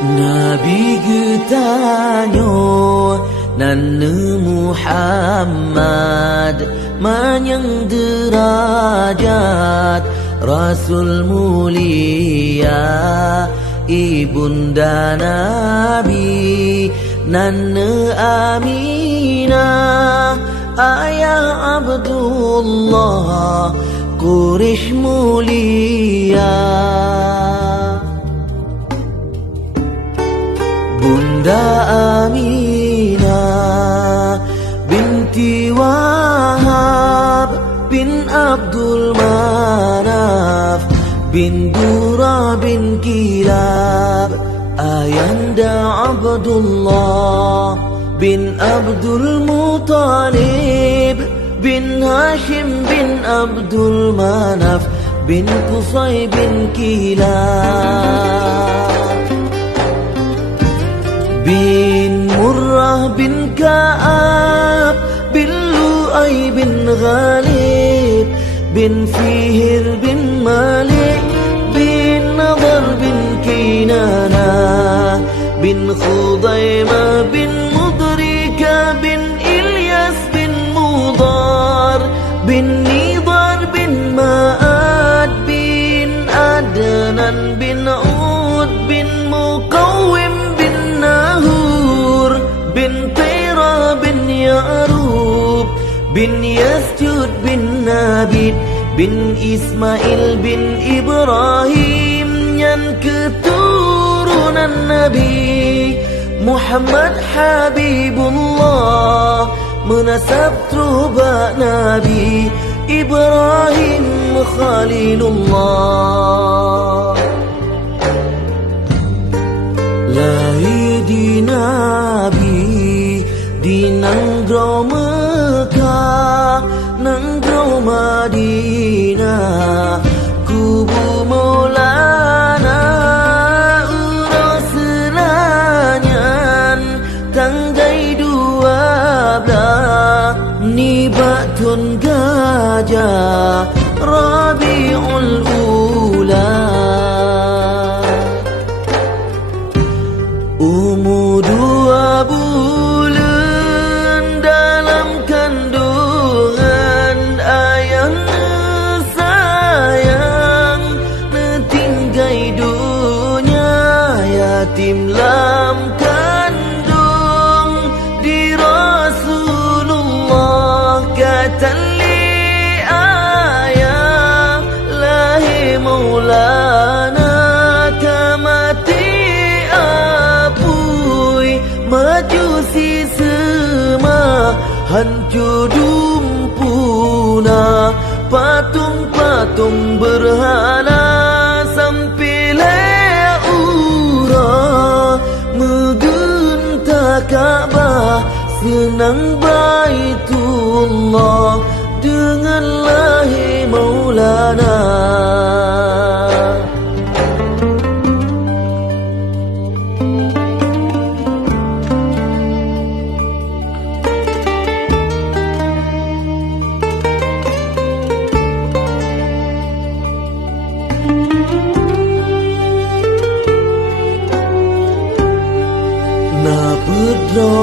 Nabi getanyo Nana Muhammad Manyang derajat Rasul mulia Ibunda Nabi Nana Aminah Ayah Abdullah Quraish mulia Bunda Aminah binti Wahab bin Abdul Manaf bin Dura bin Kilab Ayanda Abdullah bin Abdul Muttalib bin Hashim bin Abdul Manaf bin Qusay bin Kilab bin Murrah bin Ka'ab bin Lu'ay bin Ghalib bin Fihir bin Malik bin Nadar bin Kinana bin Khudaymah bin Mudrika bin Ilyas bin Mudar bin Nidar bin Ma'ad bin Adnan bin Ud bin Muqawwim bin Tira bin Ya'rub bin Yasjud bin Nabid bin Ismail bin Ibrahim yang keturunan Nabi Muhammad Habibullah menasab terubah Nabi Ibrahim Khalilullah lahir di Nabi di Nanggro Mekah Nanggro Madinah kubu Maulana urang selanyan tanggai 12 nibatun gajah Rabiul Ula umur 2 bulan dalam kandungan ayah sayang netinggai dunia yatim lam kandung di Rasulullah kata li ayah lahir Maulana kamati majusi semua hancur dumpuna patung-patung berhala sampai leura megentak Ka'bah senang Baitullah dengan lahir Maulana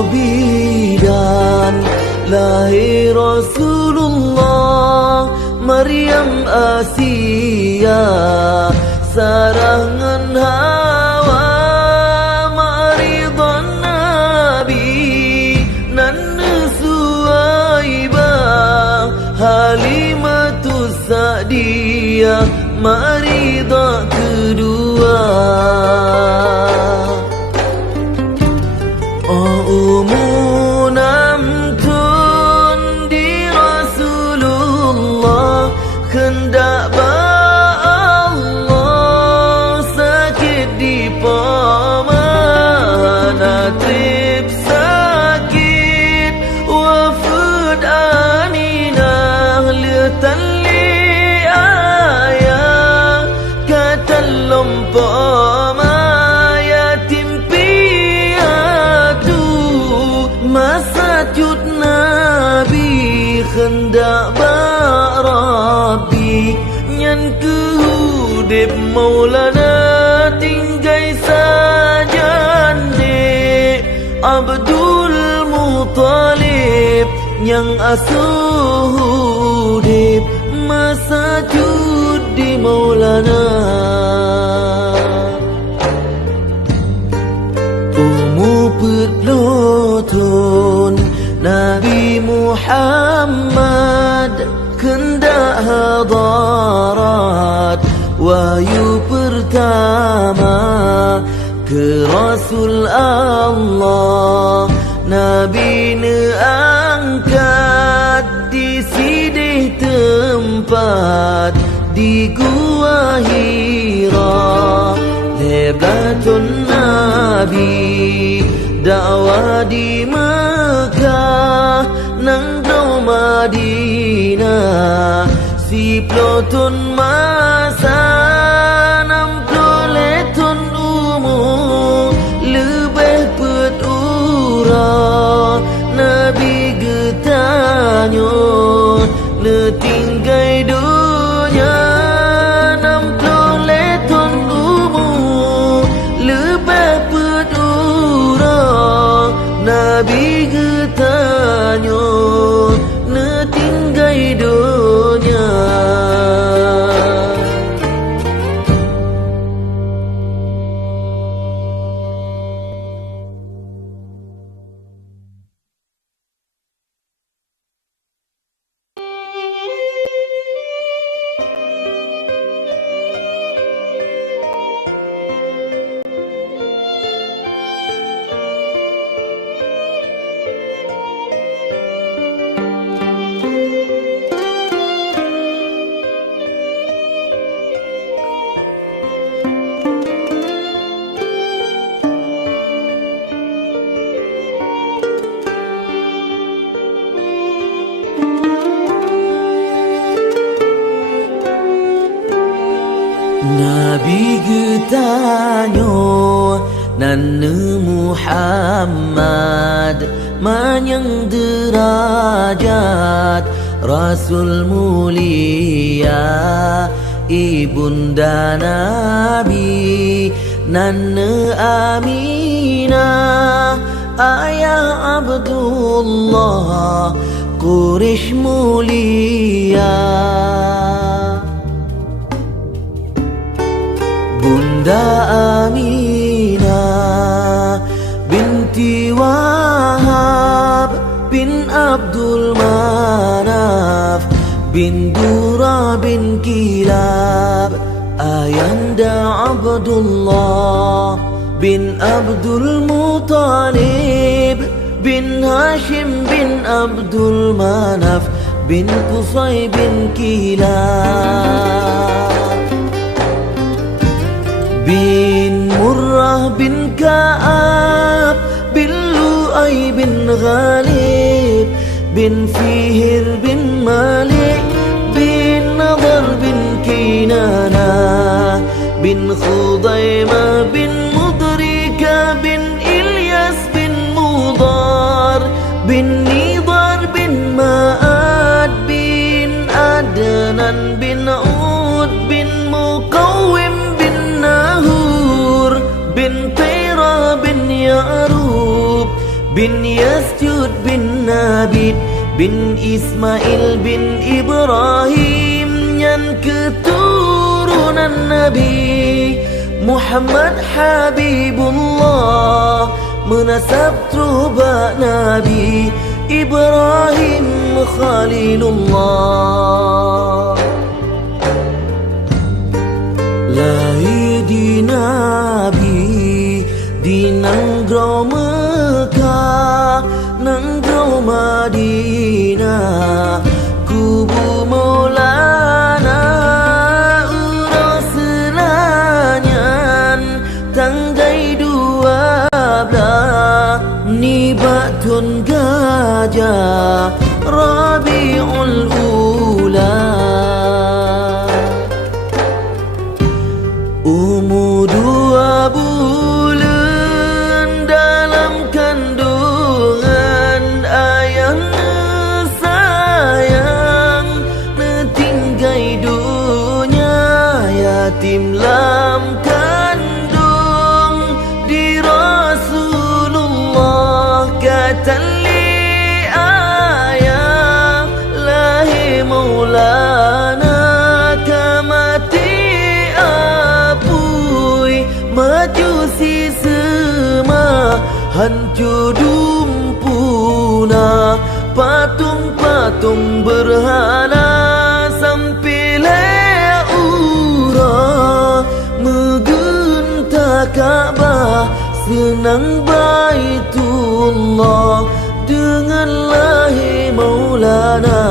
Bidan lahir Rasulullah Maryam Asia sarangan Hawa Maridhan Nabi Nana Suwaibah Halimatus Sa'diyah Maridah kedua Umunamtun di Rasulullah hendak Allah sakit di pamanah trip sakit wafud Aminah letan li ayah kata lompama masajud Nabi hendak barabi nyan kehudib Maulana tinggai saja Abdul Muthalib yang asuh hudib masa judi Maulana. Umu perlotun Nabi Muhammad kendak hadarat wahyu pertama ke Rasul Allah. Nabi angkat di sidih tempat di Gua Hira. Leblatun Nabi dakwah di Mekah nang do Madinah si plotun masa nam ploletun umum lebih petura. Nabi getanyo letinggai dunia nam ploletun umum lebih petura. Nabi getanyo letinggai dunia. Nabi getanyo Nana Muhammad manyang derajat Rasul mulia ibunda Nabi Nana Aminah ayah Abdullah Quraish mulia. Bunda Aminah binti Wahab bin Abdul Manaf bin Dura bin Kilab Ayanda Abdullah bin Abdul Muthalib bin Hashim bin Abdul Manaf bin Qusay bin Kilab bin Murrah bin Ka'ab bin Lu'ay bin Ghalib bin Fihir bin Malik bin Nadar bin Kinana bin Khudaimah bin Mudrika bin Ilyas bin Mudar bin Nidar bin Ma'ad bin Adnan bin Ud bin Muqawwim bin Taira bin Ya'rub bin Yasjud bin Nabid bin Ismail bin Ibrahim yang keturunan Nabi Muhammad Habibullah menasab terubah Nabi Ibrahim Khalilullah. Lahir di Nabi di Nanggro Mekah Nanggro Madinah kubu Maulana urang selanyan tanggai 12 nibatun gajah Rabiul Ula. Umur 2 bulan dalam kandungan ayah sayang netinggai dunia yatim lam kandung di Rasulullah. judum puna patung-patung berhala sampai leura megentah Ka'bah senang Baitullah dengan lahi Maulana.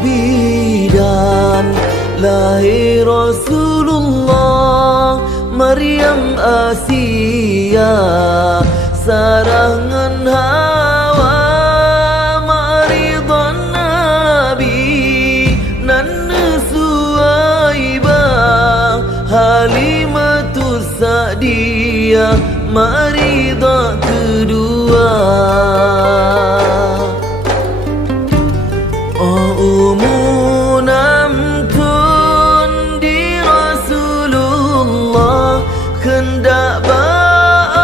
Bidan lahir Rasulullah Maryam Asia sarangan Hawa Maridan Nabi Nanna Suwaibah Halimatus Sa'diyah Maridah kedua. Hendak Allah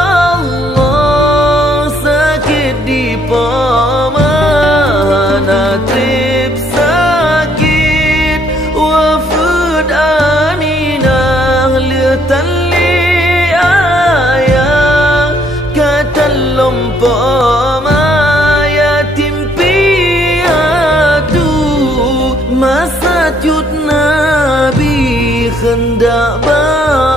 sakit di pamana trip sakit wafud aminah letan li ayah kata lompama yatim piatu masa jud Nabi hendak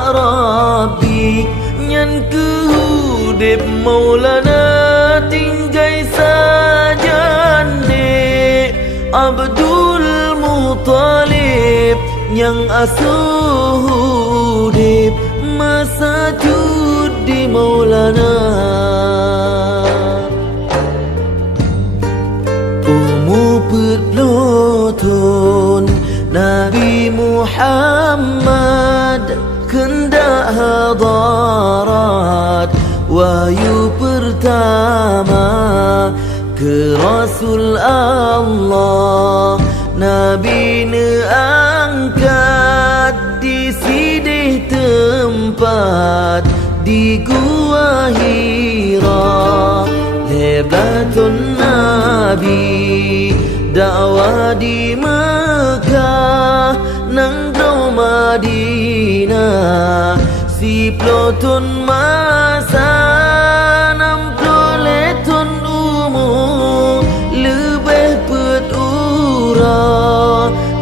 Rabbi nyan kehudip Maulana tinggai saja ne Abdul Muttalib yang asuh hudip masa judi Maulana. Umu perloton Nabi Muhammad hendak hadarat wahyu pertama ke Rasul Allah Nabi angkat di sidih tempat di Gua Hira leblatun Nabi dakwah di Mekah nang Madinah si plotun masa 60 letun umur lebih pedura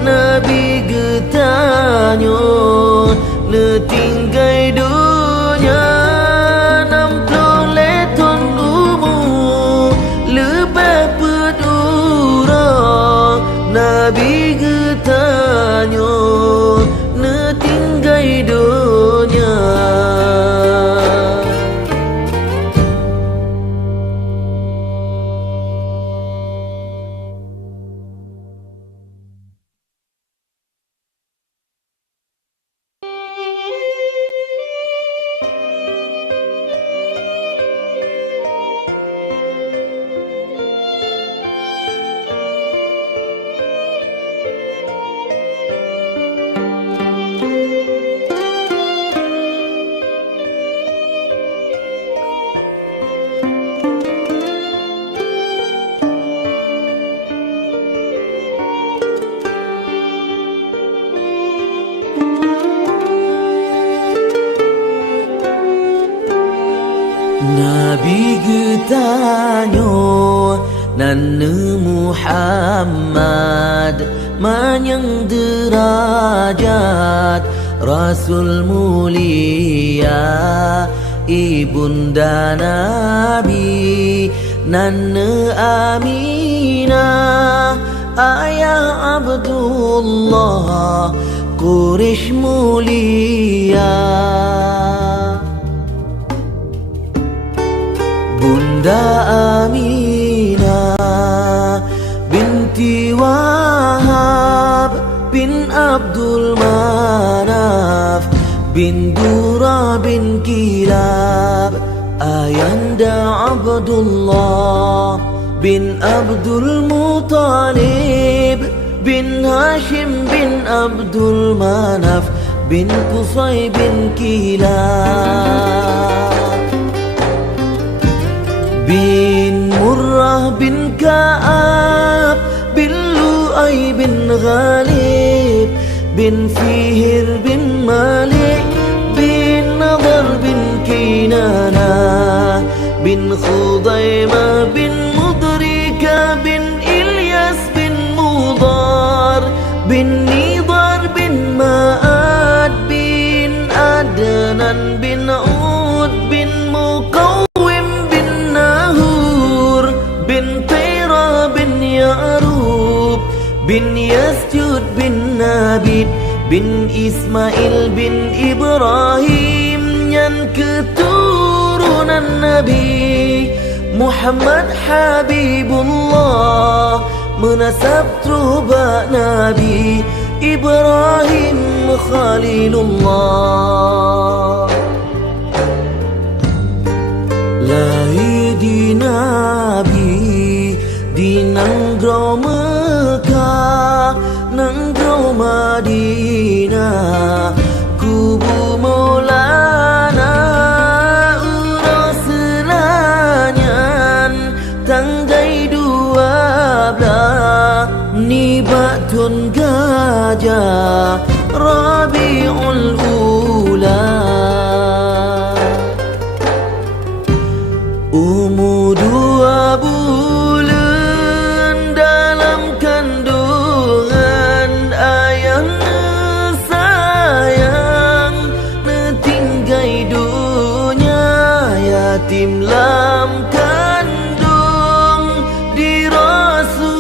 Nabi getanyo letinggai dunia 60 letun umur lebih pedura Nabi getanyo tinggai dunia. Nabi getanyo Nana Muhammad manyang derajat Rasul mulia Ibunda Nabi Nana Aminah Ayah Abdullah Quraish mulia Bunda Aminah binti Wahab bin Abdul Manaf bin Dura bin Kilab Ayanda Abdullah bin Abdul Muttalib bin Hashim bin Abdul Manaf bin Qusay bin Kilab bin Murrah bin Ka'ab bin Lu'ay bin Ghalib bin Fihir bin Malik bin Nadar bin Kinana bin Khudaimah bin Mudrika bin Ilyas bin Mudar bin Nidar bin Ma'ad bin Adnan bin Ud bin Muqawwim bin Nahur bin Tira bin Ya'rub bin Yasjud bin Nabid bin Ismail bin Ibrahim yang keturunan Nabi Muhammad Habibullah menasab terubah Nabi Ibrahim Khalilullah. Lahir di Nabi di Nanggro Mekah, Nanggro Madinah, kubu Maulana urus selanyan tanggai 12 Nibatun Gajah Rabiul Ula. Umur 2 bulan dalam kandungan ayahnya sayang netinggai dunia yatim lam kandung di Rasulullah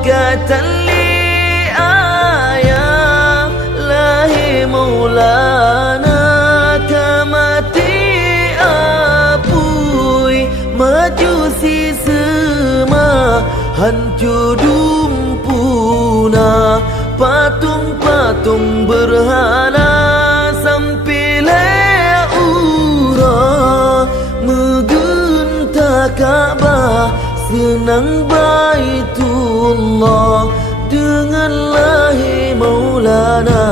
kata li ayah lahir Maulana kamati apui majusi semua hancur dumpuna patung-patung berhala sampai ura megentak Ka'bah senang Baitullah dengan lahir Maulana.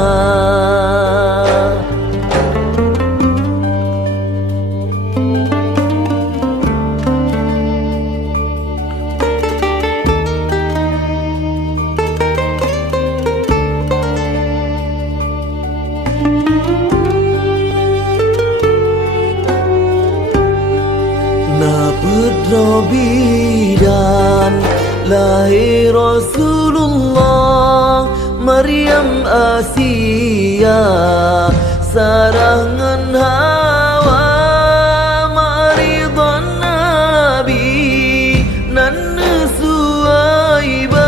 Nabi dan lahir Rasulullah Maryam Asia sarangan Hawa Maridan Nabi Nana Suwaibah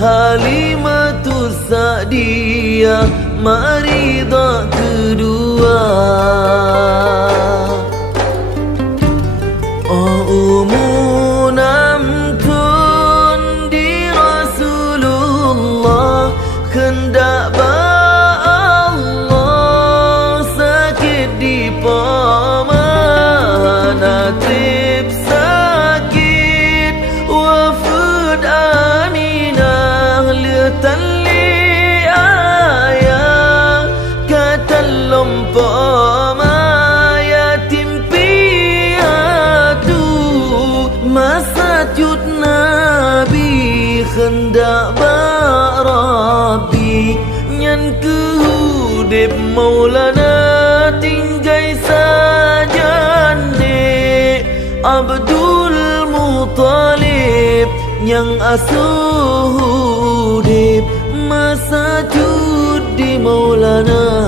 Halimatus Sa'diyah Maridah kedua. Umunamtun di Rasulullah hendak Allah sakit di pamana trip sakit wafud Aminah letan li ayah kata lompama masajud Nabi hendak barabi nyan kehudib Maulana tinggai sajane Abdul Muttalib yang asuh hudib masajud di Maulana.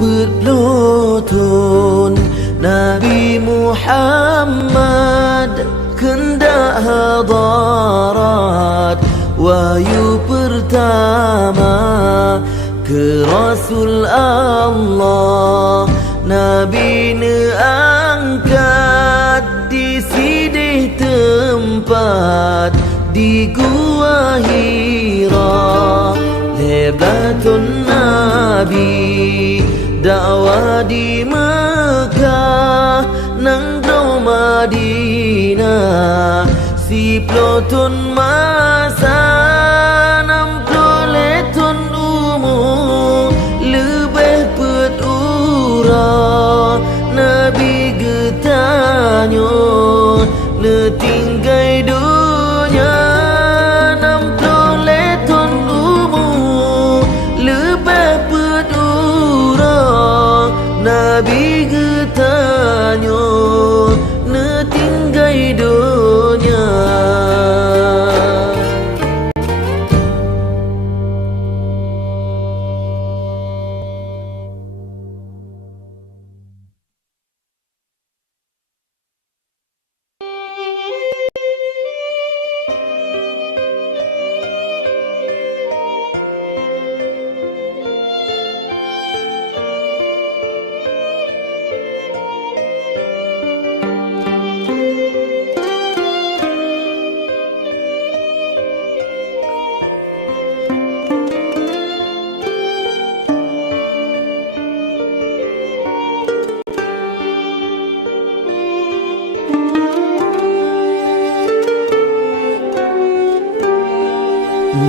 Petlotun Nabi Muhammad kendak hadarat wahyu pertama ke Rasul Allah Nabi neangkat di sidih tempat di Gua Hira Leblatun Nabi dakwah di Mekah Nanggro Madinah 10 tahun masa 60 tahun umur lebih berurang Nabi getanyo letinggai dunia 60 tahun umur lebih berurang Nabi getanyo letinggai dunia.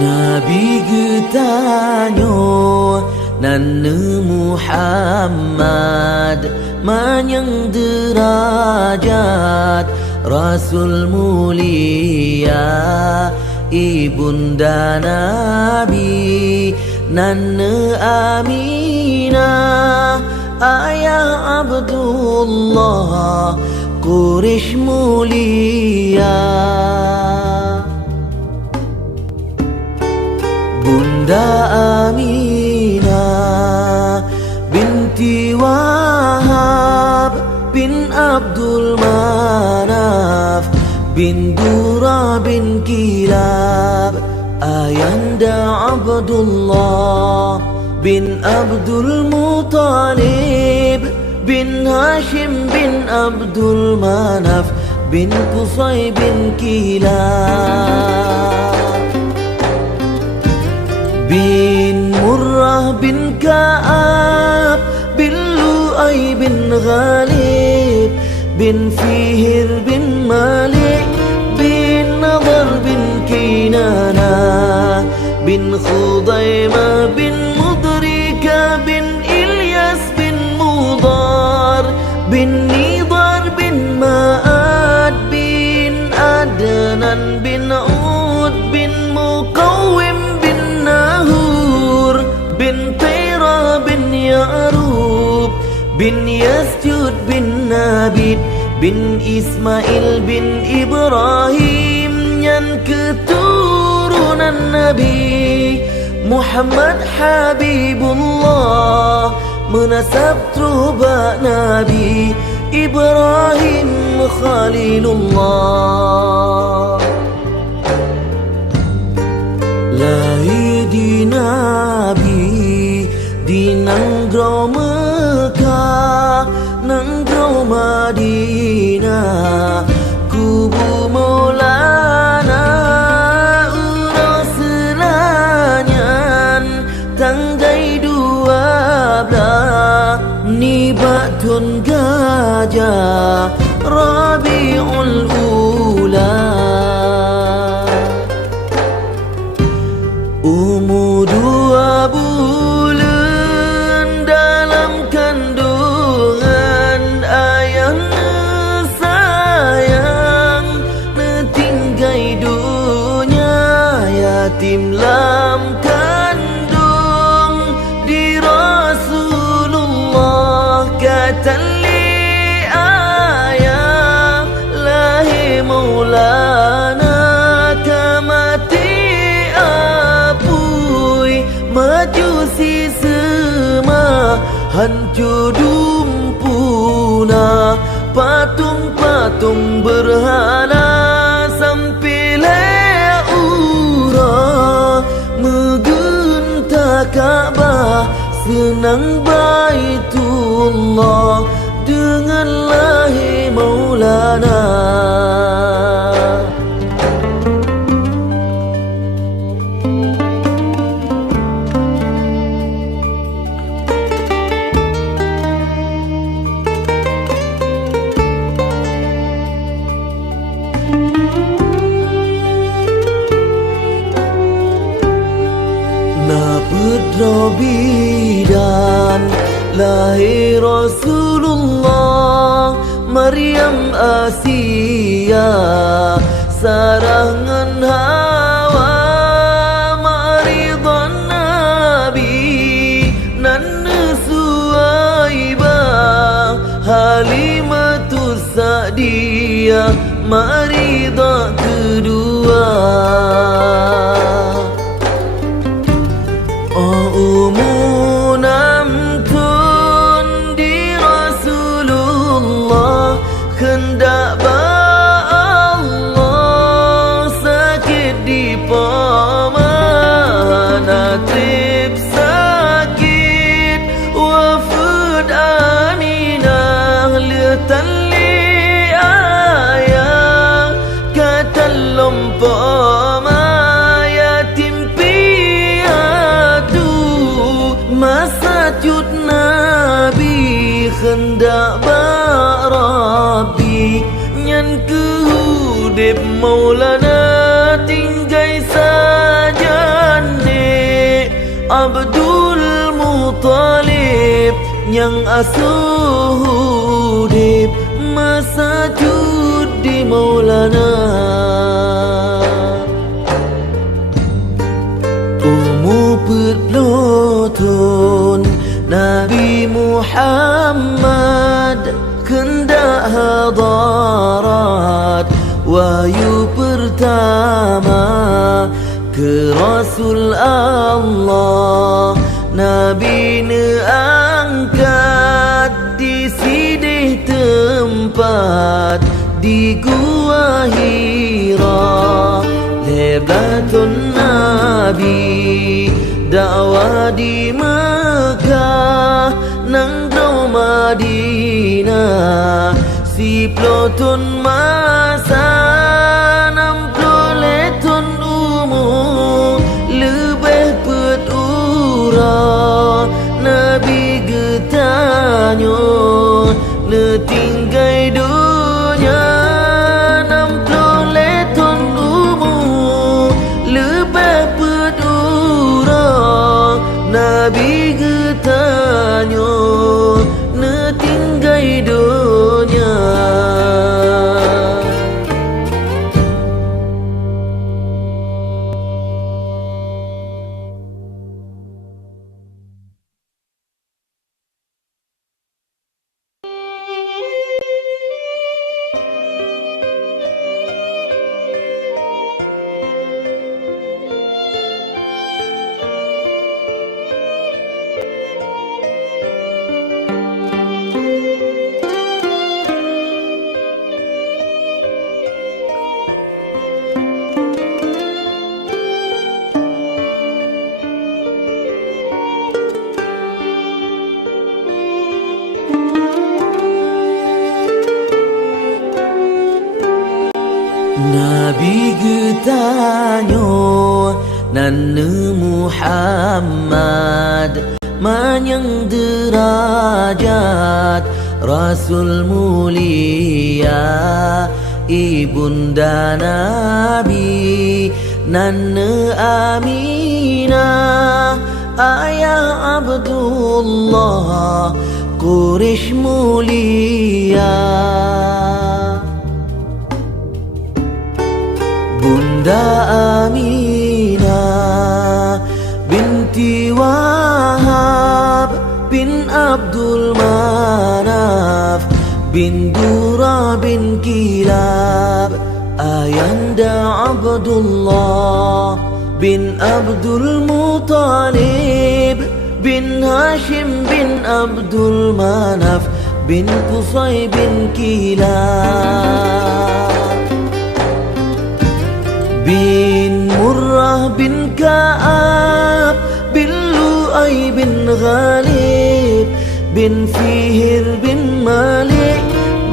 Nabi getanyo Nana Muhammad Manyang derajat Rasul mulia Ibunda Nabi Nana Aminah Ayah Abdullah Quraish mulia Bunda Aminah binti Wahab bin Abdul Manaf bin Dura bin Kilab Ayanda Abdullah bin Abdul Muttalib bin Hashim bin Abdul Manaf bin Qusay bin Kilab bin Murrah bin Ka'ab bin Lu'ay bin Ghalib bin Fihir bin Malik bin Nadar bin Kinana bin Khudaymah bin Mudrika bin Ilyas bin Mudar bin Nidar bin Ma'ad bin Adnan bin Ud bin Muqawwim bin Taira bin Ya'rub bin Yasjud bin Nabid bin Ismail bin Ibrahim yang keturunan Nabi Muhammad Habibullah menasab terubah Nabi Ibrahim Khalilullah lahir di Nabi di Nanggro Mekah Nanggro Madinah kubu Maulana urang selanyan tanggai 12 nibatun gajah Rabiul Ula umur 2 bulan dalam kandungan ayah sayang tinggai dunia yatim lam kandung di Rasulullah kata li ayah lahi Maulana kamati majusi semua hancur dumpuna patung-patung berhala sampai ura megenta Ka'bah senang Baitullah dengan lahi Maulana lahir Rasulullah, Maryam Asia, sarangan Hawa, Maridan Nabi, Nana Suwaibah, Halimatus Sa'diyah, Maridah kedua. Oh namtun di Rasulullah, hendak Allah sakit di pamana, trip sakit wafud Aminah, letan li ayah kata lompama yatim piatu, masa jud Nabi hendak Rabbi nyan kehudip Maulana tinggai sajane Abdul Muttalib yang asuh hudip masa judi Maulana. Umu perlotun Nabi Muhammad hendak hadarat wahyu pertama ke Rasul Allah. Nabi angkat di sidih tempat di Gua Hira, leblatun Nabi dakwah di Mekah nang dau Madinah, si plotun masa 60 letun umur lebih petura. Nabi getanyo letinggai dunia 60 letun umur lebih petura. Nabi getanyo letinggai dunia. Nabi getanyo Nana Muhammad manyang derajat Rasul mulia ibunda Nabi Nana Aminah ayah Abdullah Quraisy mulia. Bunda Aminah binti Wahab bin Abdul Manaf bin Dura bin Kilab, ayanda Abdullah bin Abdul Muttalib bin Hashim bin Abdul Manaf bin Qusay bin Kilab, bin Murrah bin Ka'ab bin Lu'ay bin Ghalib bin Fihir bin Malik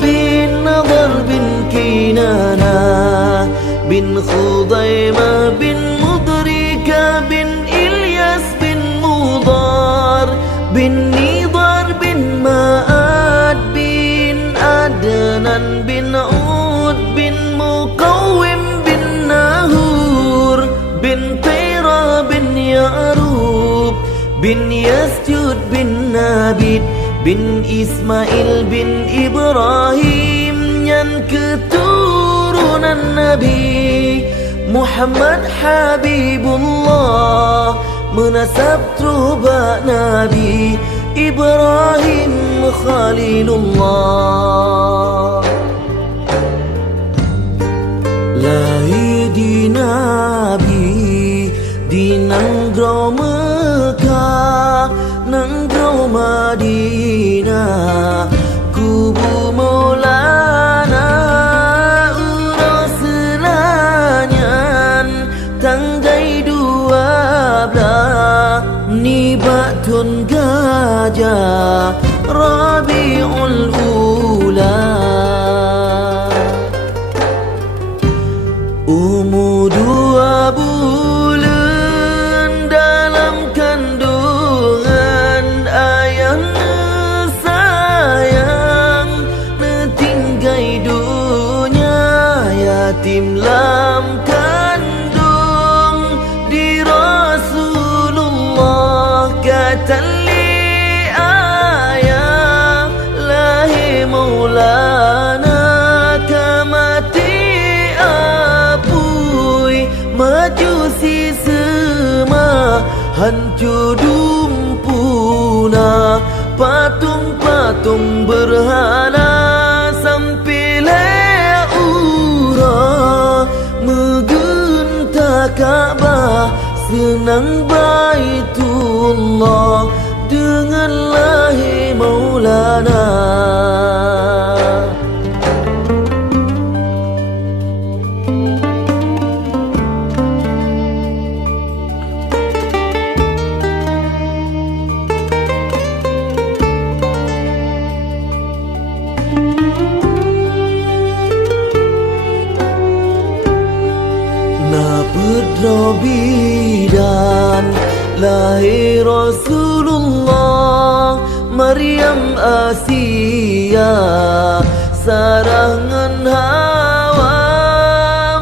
bin Nadar bin Kinana bin Khudaimah bin Mudrika bin Ilyas bin Mudar bin Nidar bin Ma'ad bin Adnan bin Ud bin Muqawwim bin Tira bin Ya'rub bin Yasjud bin Nabid bin Ismail bin Ibrahim yang keturunan Nabi Muhammad Habibullah menasab terubah Nabi Ibrahim Khalilullah. Lahir di Nabi di Nanggro Mekah, Nanggro Madinah, kubu Maulana urang selanyan tanggai 12 nibatun gajah Rabiul Ula. Umur 2 bulan dalam kandungan ayah sayang netinggai dunia yatim lam kandung di Rasulullah kata li ayah lahir Maulana kamati majusi semua hancur dumpuna patung-patung berhala sampai ura megentak Ka'bah senang Baitullah dengan lahir Maulana. Bidan lahir Rasulullah Maryam Asia sarangan Hawa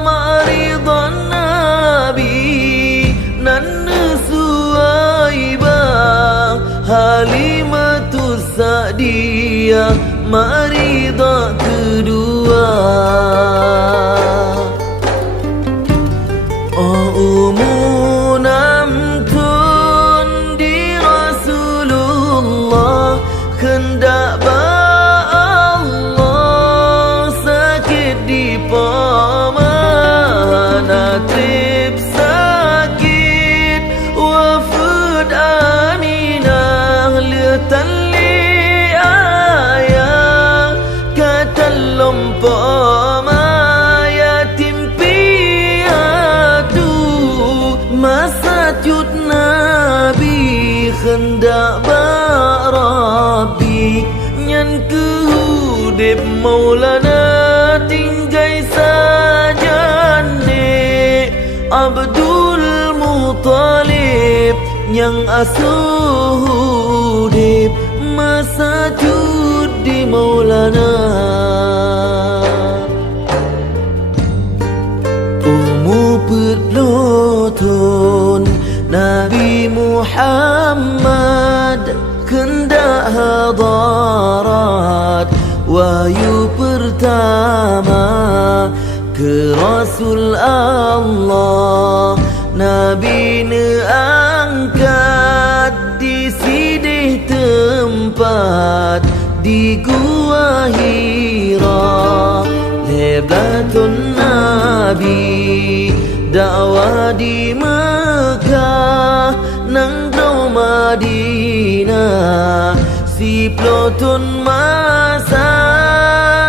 Maridhan Nabi Nana Suwaibah Halimatus Sa'diyah Maridah kedua. Ummunamtun di Rasulullah hendak Allah sakit di pamana trip sakit wafud Aminah letan li ayah kata lompama masa cut Nabi hendak barabi nyan kehudib Maulana tinggai saja ne Abdul Muttalib yang asuh hudib masa cut di Maulana. Perlotun Nabi Muhammad kendak hadarat wahyu pertama ke Rasul Allah Nabi neangkat di sidih tempat di Gua Hira Leblatun Nabi dakwah di Mekah Nanggro Madinah si plotun masa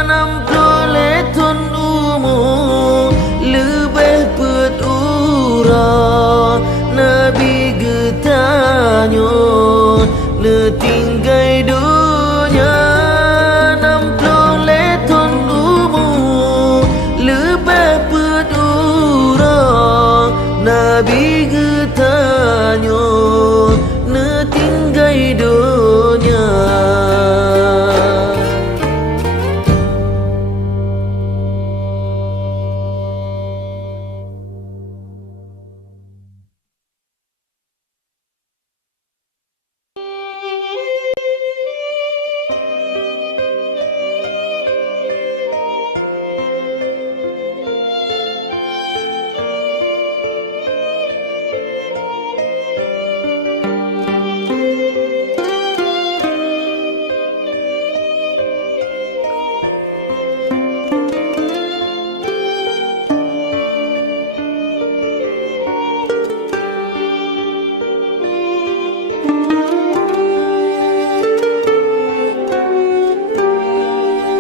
60 letun umur lebih petura Nabi getanyo netinggai dunia 60 letun umur lebih petura Nabi getanyo netinggai dunia.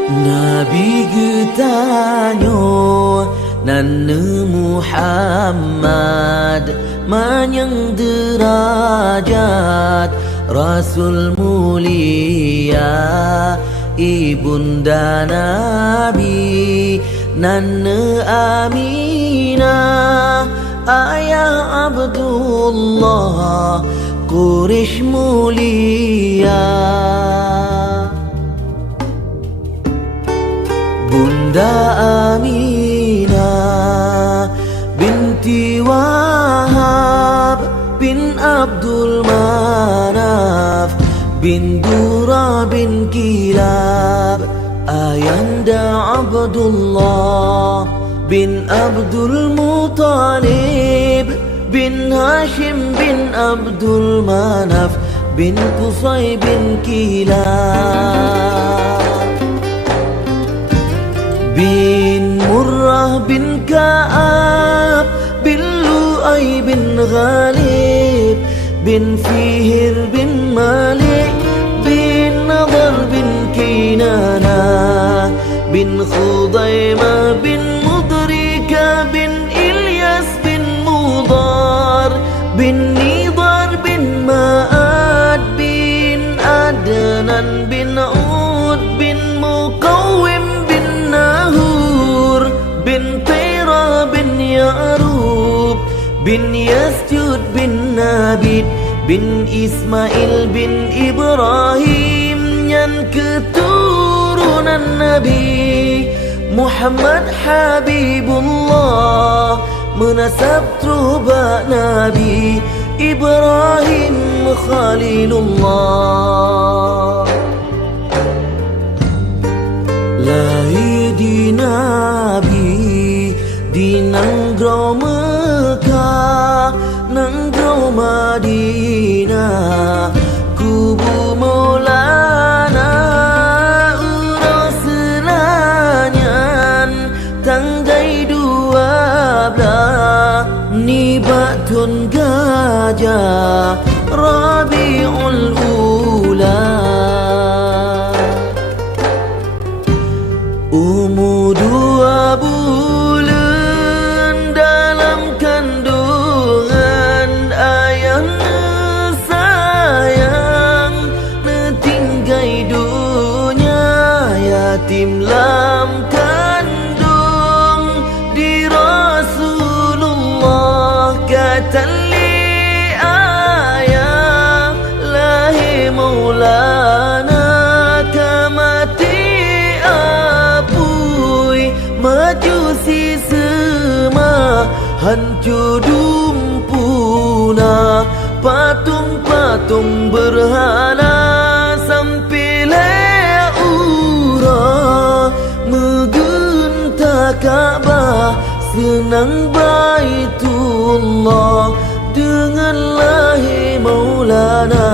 Nabi getanyo Nana Muhammad Manyang derajat Rasul mulia Ibunda Nabi Nana Aminah Ayah Abdullah Quraish mulia Bunda Aminah binti Wahab bin Abdul Manaf bin Dura bin Kilab Ayanda Abdullah bin Abdul Muttalib bin Hashim bin Abdul Manaf bin Qusay bin Kilab bin Murrah bin Ka'ab bin Lu'ay bin Ghalib bin Fihir bin Malik bin Nadar bin Kinana bin Khudaymah bin Mudrika bin Ilyas bin Mudar bin Nidar bin Ma'ad bin Adnan bin Ud bin Muqawwim bin Tira bin Ya'rub bin Yasjud bin Nabid bin Ismail bin Ibrahim yang keturunan Nabi Muhammad Habibullah menasab terubah Nabi Ibrahim Khalilullah lahir di Nabi di Nanggro Mekah Nanggro Madinah kubu Maulana urang selanyan tanggai 12 nibatun gajah Rabiul Ula umur 2 bulan dalam kandungan ayah sayang netinggai dunia yatim lam kandung di Rasulullah kata li ayah lahir Maulana kamati majusi semua hancur dumpuna patung-patung berhala sampai leura megentak Ka'bah senang Baitullah dengan lahir Maulana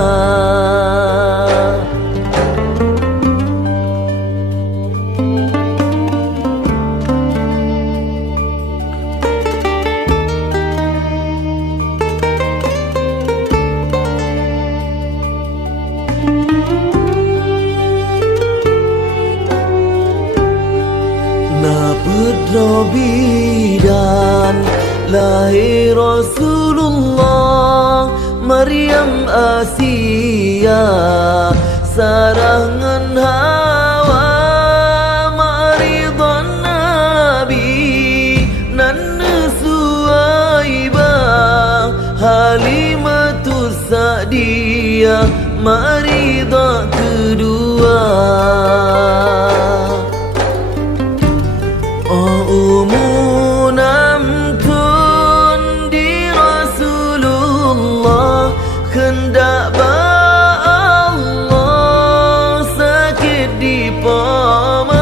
Nabi dan lahir Rasulullah Maryam Asia sarangan Hawa Maridan Nabi Nana Suwaibah Halimatus Sa'diyah Maridah kedua Umunamtun di Rasulullah hendak Allah sakit di paman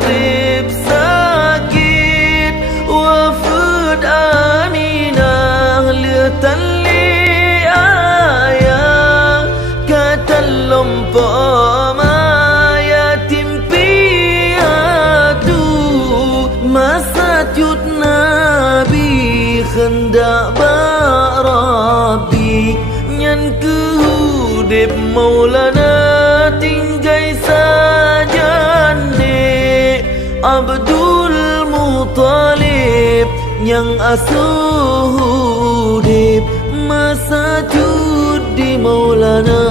trip sakit wafud Aminah letan li ayah kata lompama masajud Nabi hendak barabi nyan kehudib Maulana tinggai saja Abdul Muthalib yang asuh hudib masa judi Maulana.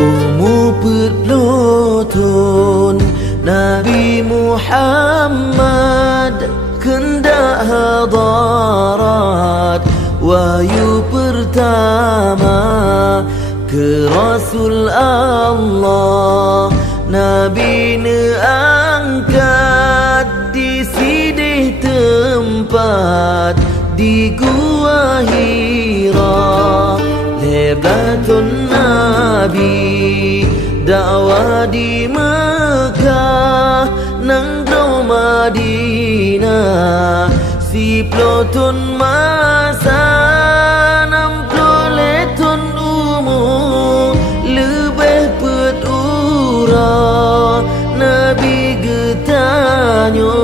Umu petlotun Nabi Muhammad kendak hadarat wahyu pertama ke Rasul Allah. Nabi angkat di sidih tempat di Gua Hira. Leblatun Nabi dakwah di Mekah nang do Madinah. Si plotun masa 60 ton umur lebih pedura. Nabi getanyo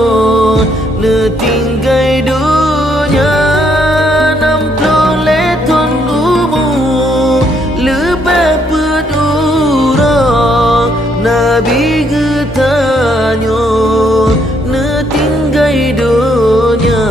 letinggai dunia 60 ton umur lebih pedura. Nabi getanyo letinggai dunia.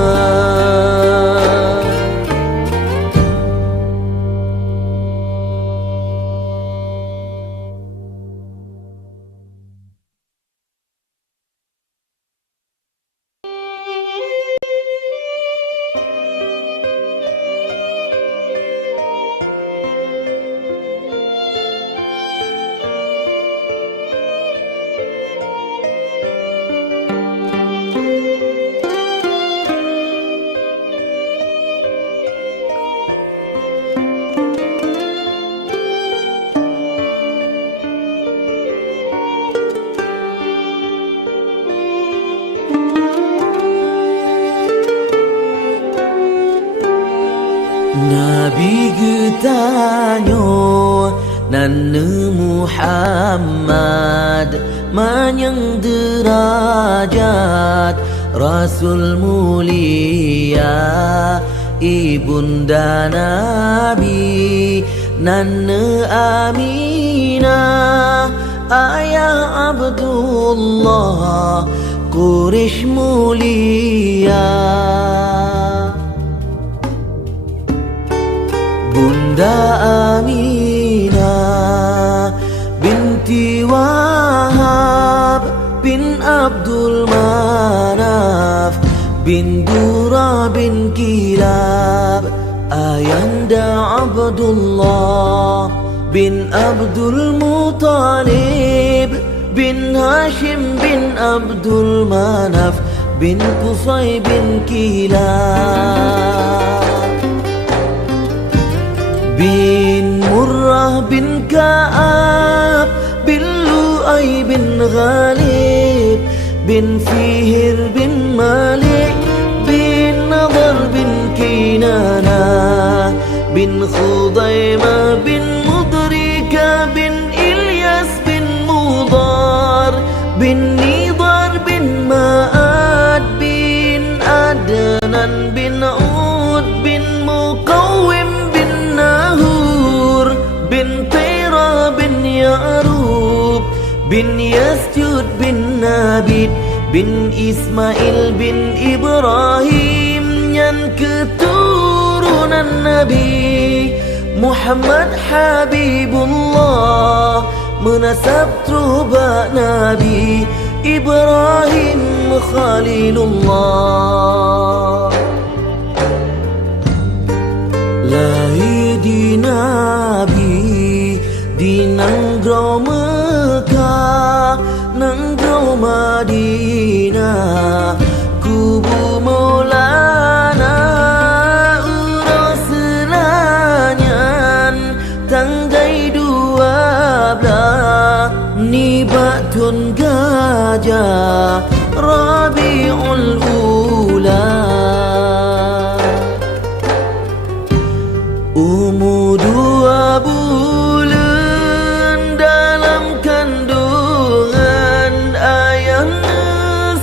Nabi getanyo Nana Muhammad manyang derajat Rasul mulia ibunda Nabi Nana Aminah ayah Abdullah Quraish mulia. Bunda Aminah binti Wahab bin Abdul Manaf bin Dura bin Kilab. Ayanda Abdullah bin Abdul Muthalib bin Hashim bin Abdul Manaf bin Qusay bin Kilab. Bin Murrah bin Ka'ab bin Lu'ay bin Ghalib bin Fihir bin Malik bin Nadar bin Kinana bin Khudaimah bin Mudrika bin Ilyas bin Mudar bin Nidar bin Ma'ad bin Adnan bin Ud bin Muqawwim bin Tira bin Ya'rub bin Yasjud bin Nabid bin Ismail bin Ibrahim yang keturunan Nabi Muhammad Habibullah menasab terubah Nabi Ibrahim Khalilullah. Lahir di Nabi di Nanggro Mekah Nanggro Madinah kubu Maulana urus selanyan tanggai 12 nibatun gajah Rabiul Ula. Umur 2 bulan dalam kandungan ayahnya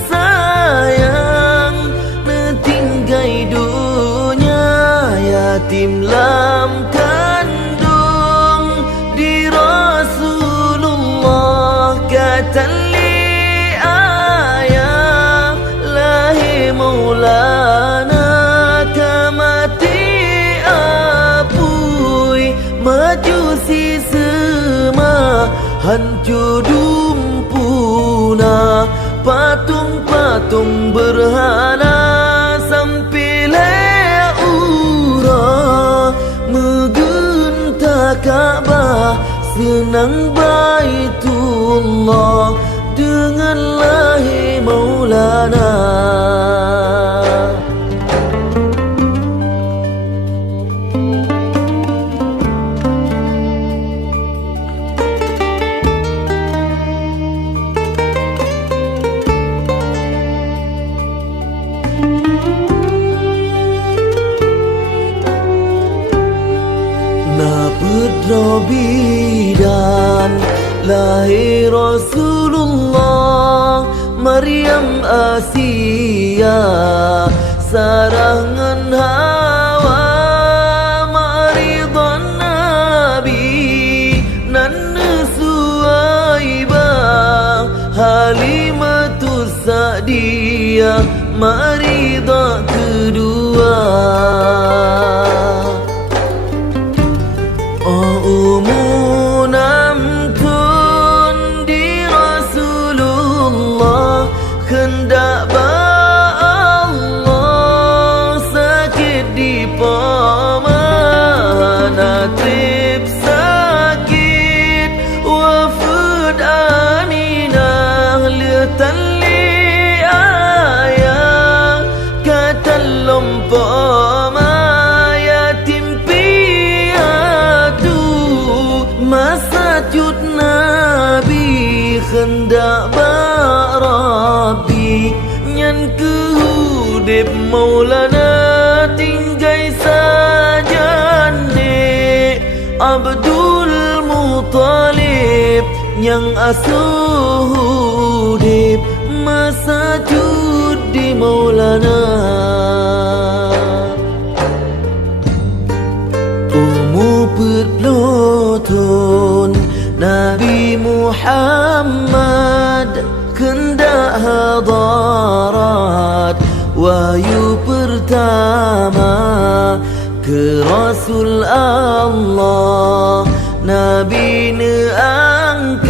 sayang netinggai dunia yatim lam kandung di Rasulullah. ayah lahi maulana kamati apui majusi sema hancur dumpuna patung-patung berhala sampai ura megentak Ka'bah senang Baitullah dengan lahi maulana. Robi dan lahir Rasulullah Maryam Asia sarangan Hawa Maridhan Nabi Nanna Suwaibah Halimatus Sa'diyah Maridah kedua. Umunamtun di Rasulullah hendak Allah sakit di pamana trip sakit wafud aminah letan li ayah kata lompama masajud Nabi hendak barabi nyan kehudib maulana tinggai sajane Abdul Muttalib yang asuhudib masajud di maulana. Petlotun Nabi Muhammad kendak hadarat wahyu pertama ke Rasul Allah Nabi neangkat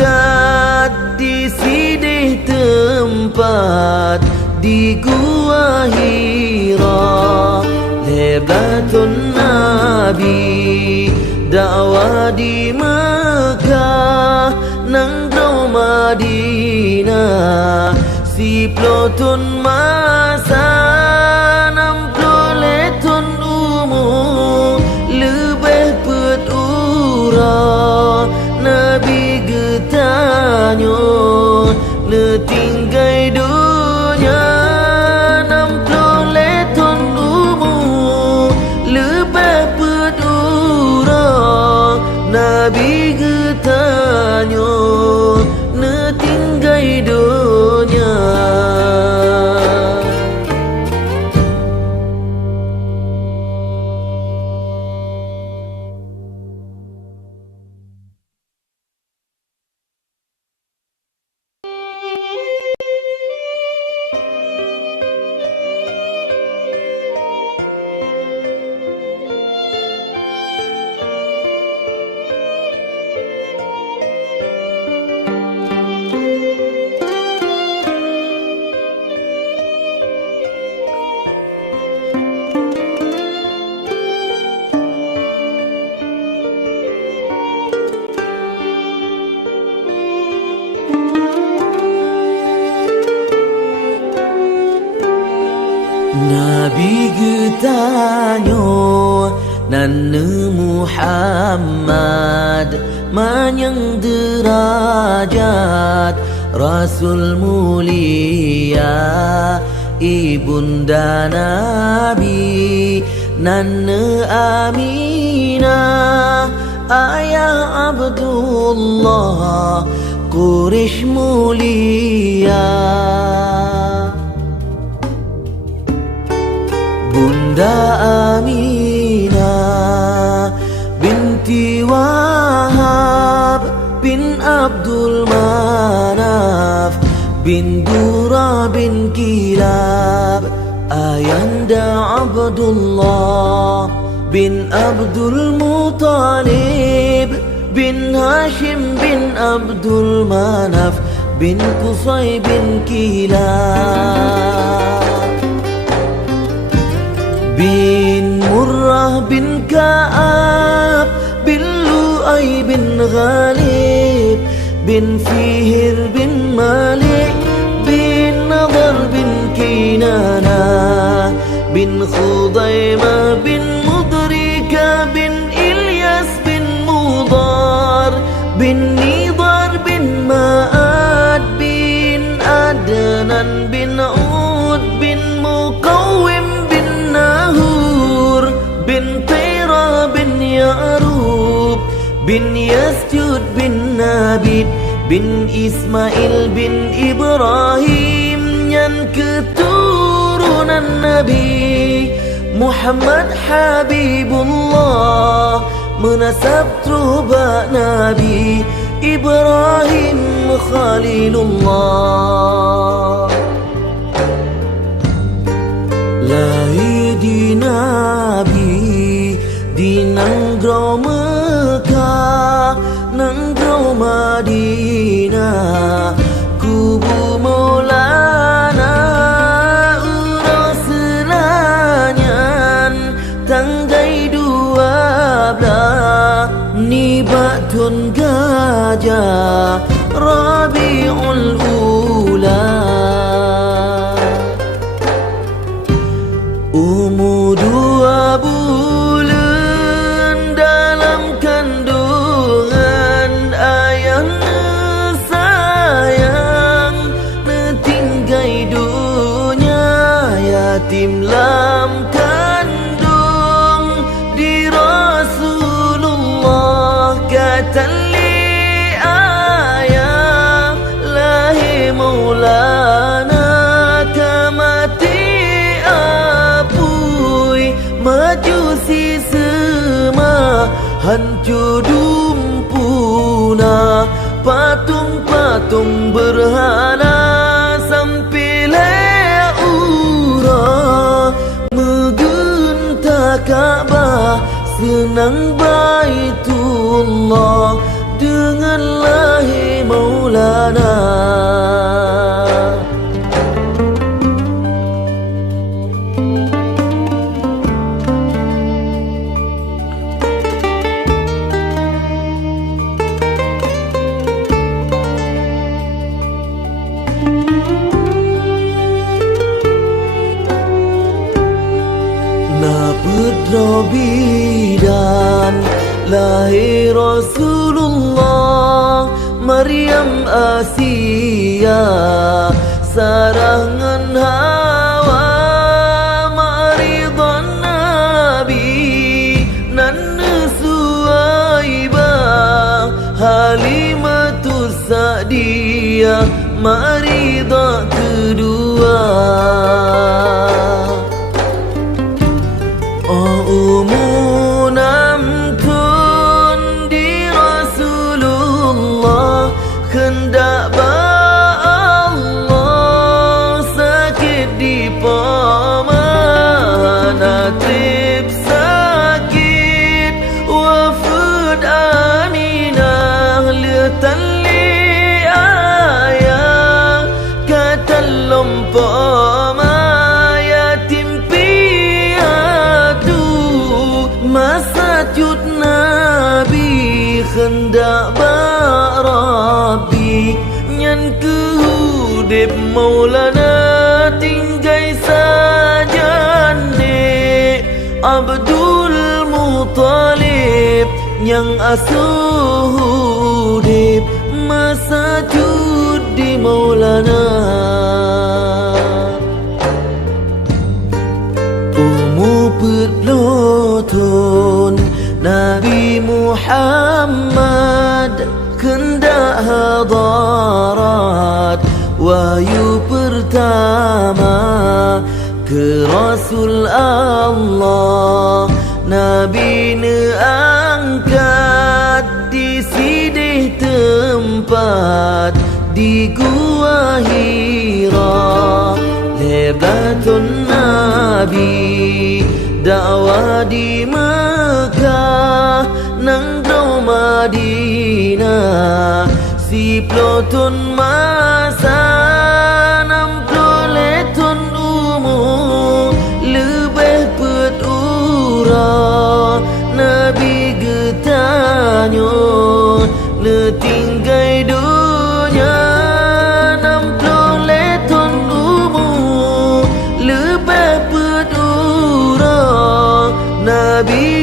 di sidih tempat di Gua Hira Leblatun Nabi dakwah di Mekah nang Madinah si plotun masa 60 ton umur lebih pedura Nabi getanyo letinggai dunia 60 ton umur lebih pedura Nabi getanyo letinggai dunia. Nabi getanyo Nana Muhammad manyang derajat Rasul mulia Ibunda Nabi Nana Aminah Ayah Abdullah Quraish mulia Bunda Aminah binti Wahab bin Abdul Manaf bin Dura bin Kilab, Ayanda Abdullah bin Abdul Muttalib bin Hashim bin Abdul Manaf bin Qusay bin Kilab bin Murrah bin Ka'ab bin Lu'ay bin Ghalib bin Fihir bin Malik bin Nadar bin Kinana bin Khudaimah bin Mudrika bin Ilyas bin Mudar bin Nidar bin Ma'ad bin Adnan bin Ud bin Muqawwim bin Nahur bin Tira bin Ya'rub bin Yasjud bin Nabid bin Ismail bin Ibrahim yang keturunan Nabi Muhammad Habibullah menasab terubah Nabi Ibrahim Khalilullah. Lahir di Nabi di Nanggro Mekah, Nanggro Madinah, kubu Maulana urus selanyan tanggai 12 Nibatun Gajah Rabiul Ula. Umur 2 bulan dalam kandungan ayahnya sayang netinggai dunia yatim lam kandung di Rasulullah kata li ayah lahir Maulana kamati majusi semua hancur dumpuna patung-patung berhala sampai leura megentak Ka'bah senang Baitullah dengan lahir Maulana. Bidan lahir Rasulullah Maryam Asia sarangan Hawa Maridhan Nabi Nana Suwaibah Halimatus Sa'diyah Maridah kedua. Umunamtun di Rasulullah hendak Allah sakit di paman trip sakit wafud Aminah letan li ayah kata lompama masajud Nabi hendak barabi nyan kehudib Maulana tinggai sajane Abdul Muttalib yang asuhudib masajud di Maulana. Perlotun Nabi Muhammad kendak hadarat wahyu pertama ke Rasul Allah Nabi angkat di sidih tempat di Gua Hira, Leblatun Nabi, dakwah di Mekah, nang Grau Madinah, si plotun masa, nam ploletun umur, lebih petura, Nabi getanyo, letinggai dunia, nam ploletun umur, lebih petura, Nabi